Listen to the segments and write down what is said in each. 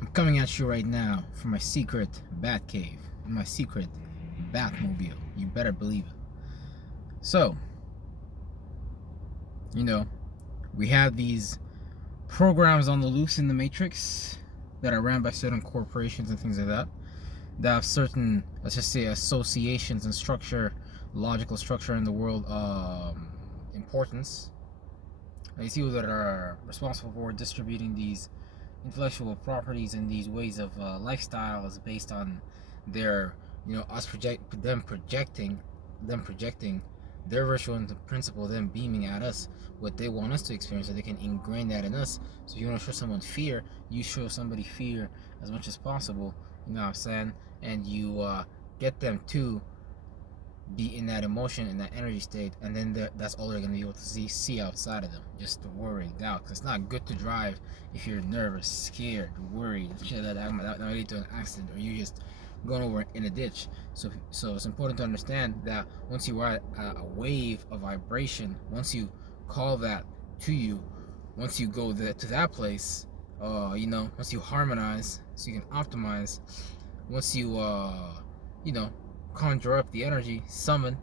I'm coming at you right now from my secret bat cave, in my secret Batmobile. You better believe it. So, you know, we have these programs on the loose in the Matrix that are ran by certain corporations and things like that. That have certain, let's just say, associations and structure, logical structure in the world, importance. These people that are responsible for distributing these intellectual properties and these ways of lifestyle is based on their, us projecting their virtual principle, them beaming at us what they want us to experience, so they can ingrain that in us. So if you want to show someone fear, you show somebody fear as much as possible. You know what I'm saying? And you get them to be in that emotion, in that energy state, and then that's all they're going to be able to see outside of them. Just the worry, doubt. Because it's not good to drive if you're nervous, scared, worried, shit that might lead to an accident, or you just going over in a ditch. So it's important to understand that once you ride a wave of vibration, once you call that to you, once you go to that place, once you harmonize, so you can optimize, once you conjure up the energy, summon,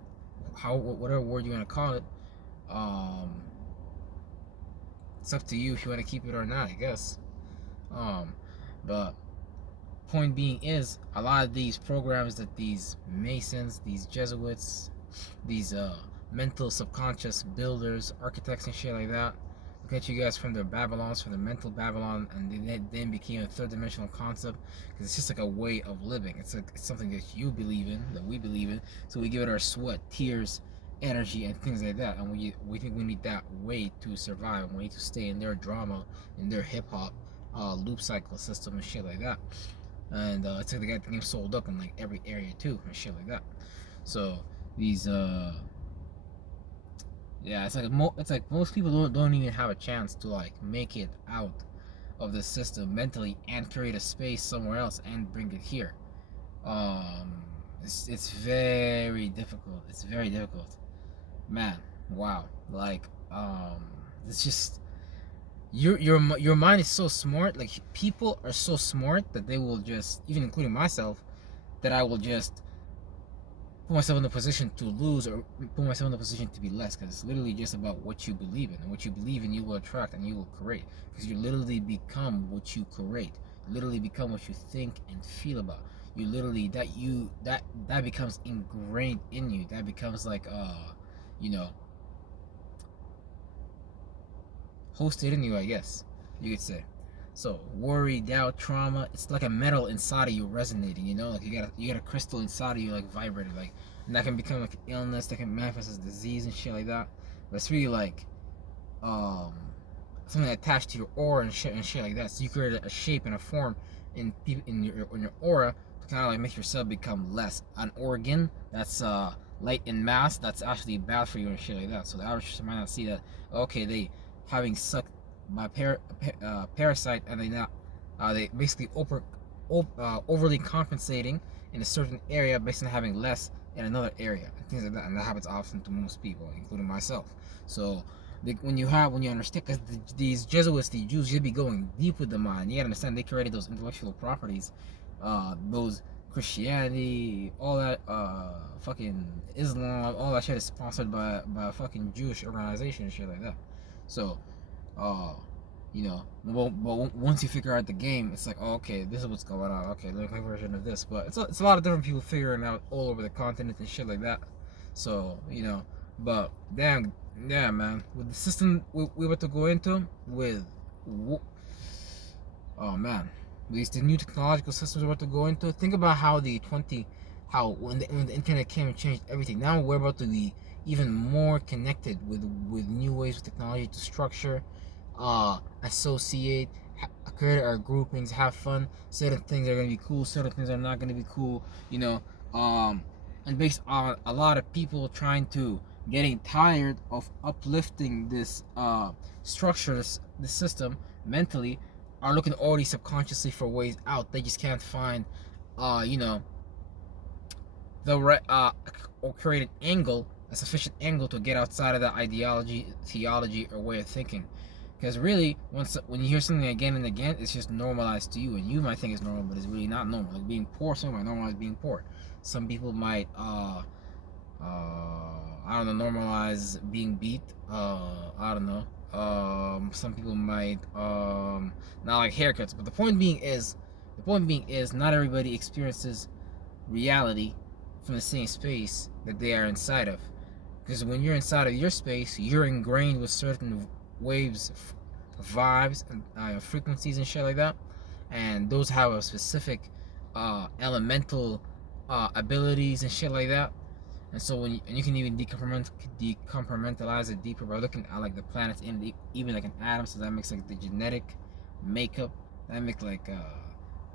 whatever word you want to call it. It's up to you if you want to keep it or not, I guess. But point being is, a lot of these programs that these Masons, these Jesuits, these mental subconscious builders, architects and shit like that, look at you guys from the Babylons, from the mental Babylon, and they then became a third dimensional concept, because it's just like a way of living. It's something that you believe in, that we believe in, so we give it our sweat, tears, energy, and things like that. And we think we need that way to survive. We need to stay in their drama, in their hip hop loop cycle system and shit like that. And it's like they got the game sold up in like every area too and shit like that. So these yeah, it's like most people don't even have a chance to like make it out of the system mentally and create a space somewhere else and bring it here. It's very difficult. It's very difficult, man. Wow, like it's just your mind is so smart. Like, people are so smart that they will just, even including myself, that I will just put myself in a position to lose, or put myself in a position to be less, because it's literally just about what you believe in, and what you believe in you will attract and you will create, because you literally become what you create. You literally become what you think and feel about. You literally, that becomes ingrained in you. That becomes like hosted in you, I guess you could say. So worry, doubt, trauma, it's like a metal inside of you resonating, like you got a crystal inside of you, like vibrating, like, and that can become like an illness, that can manifest as disease and shit like that. But it's really like something attached to your aura and shit like that. So you create a shape and a form in your aura to kind of like make yourself become less. An organ that's light in mass, that's actually bad for you and shit like that. So the average person might not see that. Okay, they having sucked by parasite, and they basically overly compensating in a certain area based on having less in another area and things like that. And that happens often to most people, including myself. So when you understand, because these Jesuits, the Jews, you'd be going deep with the mind. You gotta understand, they created those intellectual properties, those Christianity, all that, fucking Islam, all that shit is sponsored by a fucking Jewish organization and shit like that. So, but once you figure out the game, it's like, oh, okay, this is what's going on. Okay, look, my version of this. But it's a lot of different people figuring out all over the continent and shit like that. So, but damn, yeah, man, with the system we about to go into, oh man, these the new technological systems we're about to go into. Think about how when the internet came and changed everything. Now we're about to be even more connected with new ways of technology to structure, associate, create our groupings, have fun. Certain things are gonna be cool, certain things are not gonna be cool. And based on a lot of people getting tired of uplifting this structure, this system mentally, are looking already subconsciously for ways out. They just can't find, the right or create a sufficient angle to get outside of that ideology, theology, or way of thinking. Because really, when you hear something again and again, it's just normalized to you, and you might think it's normal, but it's really not normal. Like being poor, someone might normalize being poor. Some people might, I don't know, normalize being beat. I don't know. Some people might, not like haircuts. But the point being is, not everybody experiences reality from the same space that they are inside of. Because when you're inside of your space, you're ingrained with certain waves, vibes, and frequencies and shit like that, and those have a specific elemental abilities and shit like that. And so you can even decompartmentalize it deeper by looking at like the planets in even like an atom. So that makes like the genetic makeup. That makes like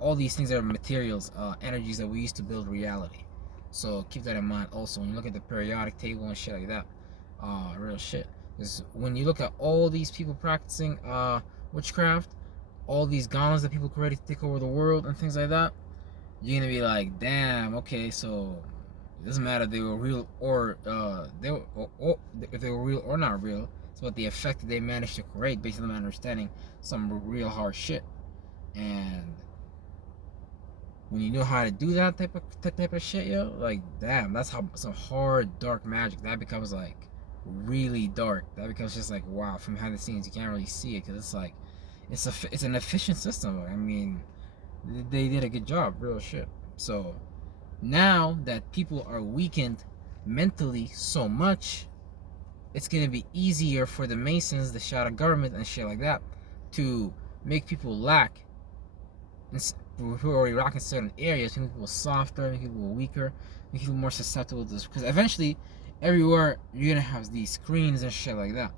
all these things that are materials, energies that we use to build reality. So keep that in mind also when you look at the periodic table and shit like that. Real shit. Because when you look at all these people practicing witchcraft, all these gauntlets that people created to take over the world and things like that, you're gonna be like, damn, okay, so it doesn't matter if they were real or if they were real or not real. It's about the effect that they managed to create based on them understanding some real hard shit. And when you know how to do that type of shit, yo, like damn, that's how some hard dark magic that becomes like really dark. That becomes just like wow, from behind the scenes you can't really see it because it's like it's an efficient system. I mean, they did a good job, real shit. So now that people are weakened mentally so much, it's gonna be easier for the Masons, the shadow government, and shit like that to make people lack. Who are already rocking certain areas, make people softer, make people weaker, make people more susceptible to this. Because eventually, everywhere you're gonna have these screens and shit like that.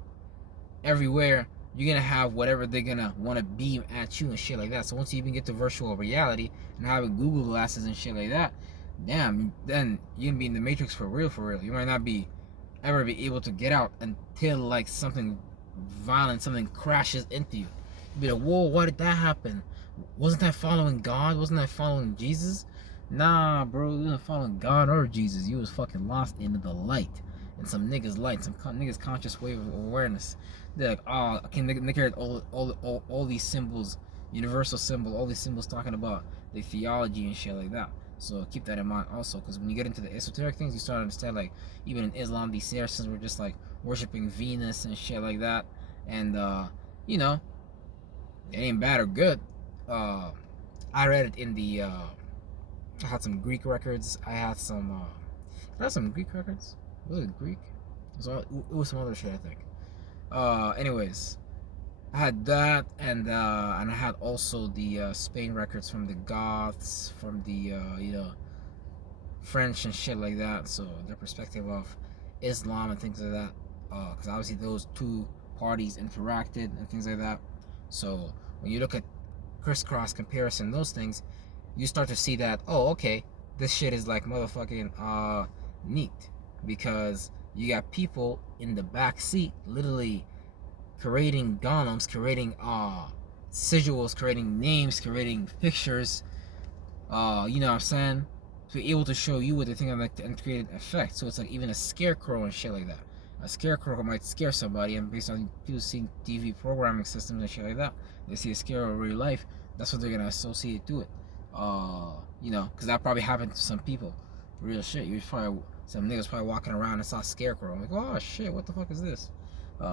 Everywhere you're gonna have whatever they're gonna want to beam at you and shit like that. So once you even get to virtual reality and having Google glasses and shit like that, damn, then you're gonna be in the Matrix for real, for real. You might not be ever be able to get out until like something violent, something crashes into you. You'll be like, whoa, why did that happen? Wasn't I following God? Wasn't I following Jesus? Nah, bro, you wasn't following God or Jesus. You was fucking lost into the light. And some niggas' light, some niggas' conscious wave of awareness. They're like, oh, I can they heard all these symbols, universal symbols, all these symbols talking about the theology and shit like that. So keep that in mind also, because when you get into the esoteric things, you start to understand like even in Islam, these Saracens were just like worshiping Venus and shit like that. And you know, it ain't bad or good. I read it in the I had some Greek records. I had some Greek records. Was it Greek? It was some other shit, I think. Anyways, I had that, and I had also the Spain records from the Goths, from the French and shit like that. So their perspective of Islam and things like that. Because obviously those two parties interacted and things like that. So when you look at crisscross comparison, those things, you start to see that, oh, okay, this shit is like motherfucking neat, because you got people in the back seat literally creating golems, creating sigils, creating names, creating pictures, you know what I'm saying, to be able to show you what they think of, like, and create an effect. So it's like even a scarecrow and shit like that. A scarecrow might scare somebody, and based on people seeing TV programming systems and shit like that, they see a scarecrow in real life, that's what they're gonna associate to it. You know, because that probably happened to some people. Real shit. You probably some niggas probably walking around and saw a scarecrow. I'm like, oh shit, what the fuck is this?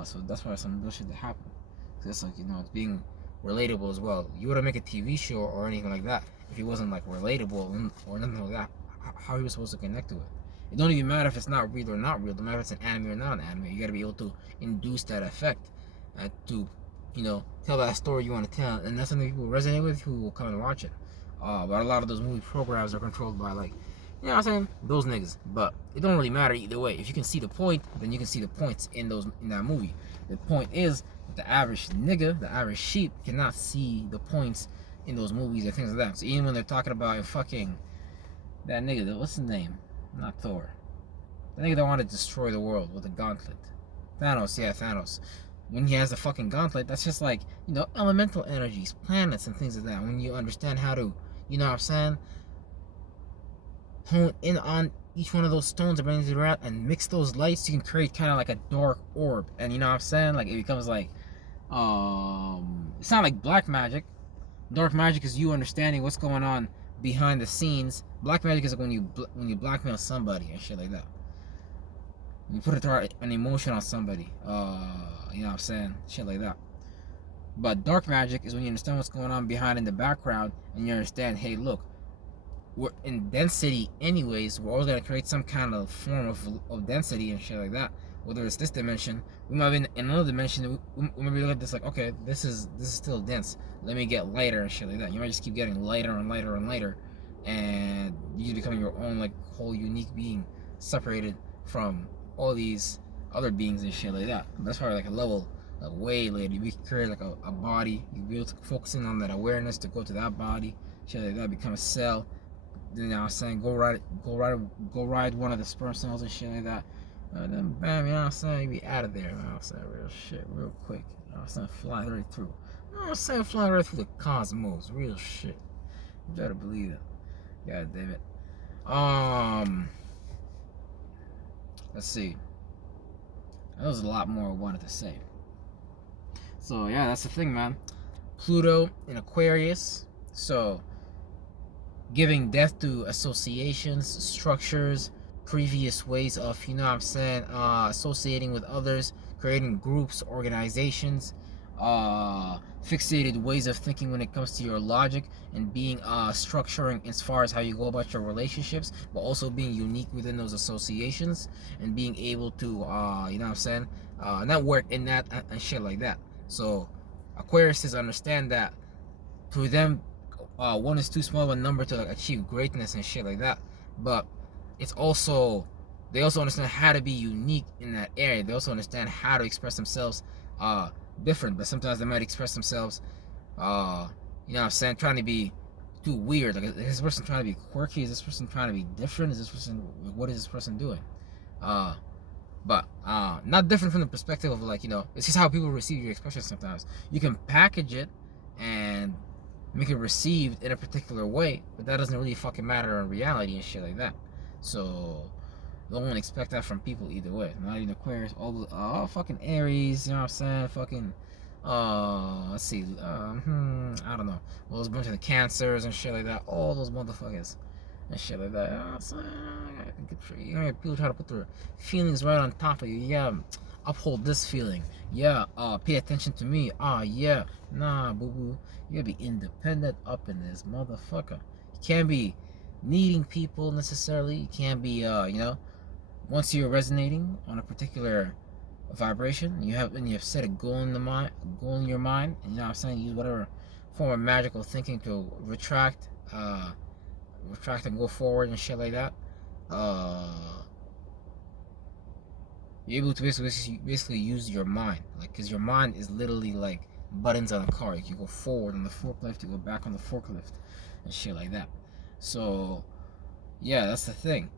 So that's why some bullshit that happened. Cause it's like, you know, it's being relatable as well. You wouldn't make a TV show or anything like that if it wasn't like relatable or nothing like that. How are you supposed to connect to it? It don't even matter if it's not real or not real. It don't matter if it's an anime or not an anime. You gotta be able to induce that effect to, you know, tell that story you want to tell, and that's something people resonate with, who will come and watch it. But a lot of those movie programs are controlled by, like, you know what I'm saying, those niggas. But it don't really matter either way. If you can see the point, then you can see the points in that movie. The point is, the average nigga, the average sheep, cannot see the points in those movies and things like that. So even when they're talking about fucking that nigga, what's his name? Not Thor. The nigga that wanted to destroy the world with a gauntlet. Thanos, yeah, Thanos. When he has the fucking gauntlet, that's just like, you know, elemental energies, planets and things like that. When you understand how to, you know what I'm saying, hone in on each one of those stones and bring it around and mix those lights, you can create kind of like a dark orb. And you know what I'm saying? Like, it becomes like, It's not like black magic. Dark magic is you understanding what's going on behind the scenes. Black magic is like when you blackmail somebody and shit like that. You put an emotion on somebody. You know what I'm saying? Shit like that. But dark magic is when you understand what's going on behind in the background, and you understand, hey, look, we're in density anyways. We're always gonna create some kind of form of density and shit like that. Whether it's this dimension, we might be in another dimension. We might be looking at this like, okay, this is still dense. Let me get lighter and shit like that. You might just keep getting lighter and lighter and lighter, and you become your own like whole unique being, separated from all these other beings and shit like that. That's probably like a level like way later. You create like a body. You be able to focus in on that awareness to go to that body, shit like that. Become a cell. You know what I'm saying? Go ride one of the sperm cells and shit like that. Then bam, you know what I'm saying? You be out of there, you know what I'm saying? Real shit, real quick. You know what I'm saying? Fly right through. You know what I'm saying? Fly right through the cosmos. Real shit. You better believe it. God damn it. Let's see. There was a lot more I wanted to say. So yeah, that's the thing, man. Pluto in Aquarius. So giving depth to associations, structures, previous ways of, you know what I'm saying, associating with others, creating groups, organizations, fixated ways of thinking when it comes to your logic, and being structuring as far as how you go about your relationships, but also being unique within those associations, and being able to, you know what I'm saying, network in that and shit like that. So Aquariuses understand that to them, one is too small of a number to like achieve greatness and shit like that. But it's also, they also understand how to be unique in that area. They also understand how to express themselves different, but sometimes they might express themselves you know what I'm saying, trying to be too weird. Like, is this person trying to be quirky? Is this person trying to be different? Is this person, what is this person doing? But not different from the perspective of like, you know, it's just how people receive your expression. Sometimes you can package it and make it received in a particular way, but that doesn't really fucking matter in reality and shit like that. So don't expect that from people either way. Not even Aquarius, all fucking Aries, you know what I'm saying? Fucking let's see, I don't know. Well, there's a bunch of the Cancers and shit like that. All those motherfuckers and shit like that. You know what I'm saying? You know, people try to put their feelings right on top of you. Yeah, uphold this feeling. Yeah, pay attention to me. Yeah, nah, boo boo. You gotta be independent up in this motherfucker. You can't be needing people necessarily. You can't be, you know, once you're resonating on a particular vibration, you have set a goal in your mind, and you know what I'm saying, use whatever form of magical thinking to retract and go forward and shit like that. You're able to basically use your mind, like, because your mind is literally like buttons on a car. Like, you go forward on the forklift, you go back on the forklift and shit like that. So yeah, that's the thing.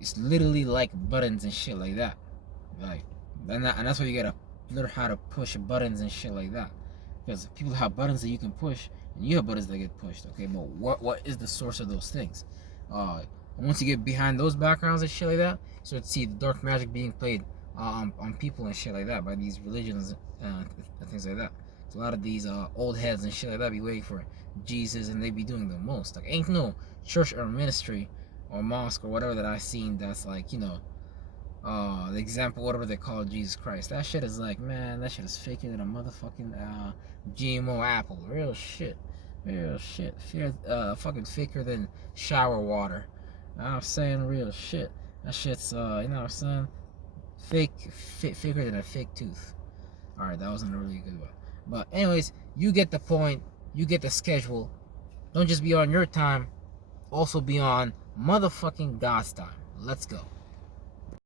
It's literally like buttons and shit like that. Like, and that's why you gotta learn how to push buttons and shit like that. Because people have buttons that you can push, and you have buttons that get pushed. Okay, but what is the source of those things? And once you get behind those backgrounds and shit like that, you start to see the dark magic being played on people and shit like that by these religions and things like that. So a lot of these old heads and shit like that be waiting for Jesus, and they be doing the most. Like, ain't no church or ministry or mosque or whatever that I've seen that's like, you know, the example, whatever they call Jesus Christ. That shit is like, man, that shit is faker than a motherfucking GMO apple. Real shit. Fucking faker than shower water. I'm saying real shit. That shit's, you know what I'm saying? Faker than a fake tooth. Alright, that wasn't a really good one. But anyways, you get the point. You get the schedule. Don't just be on your time. Also be on motherfucking God's time. Let's go.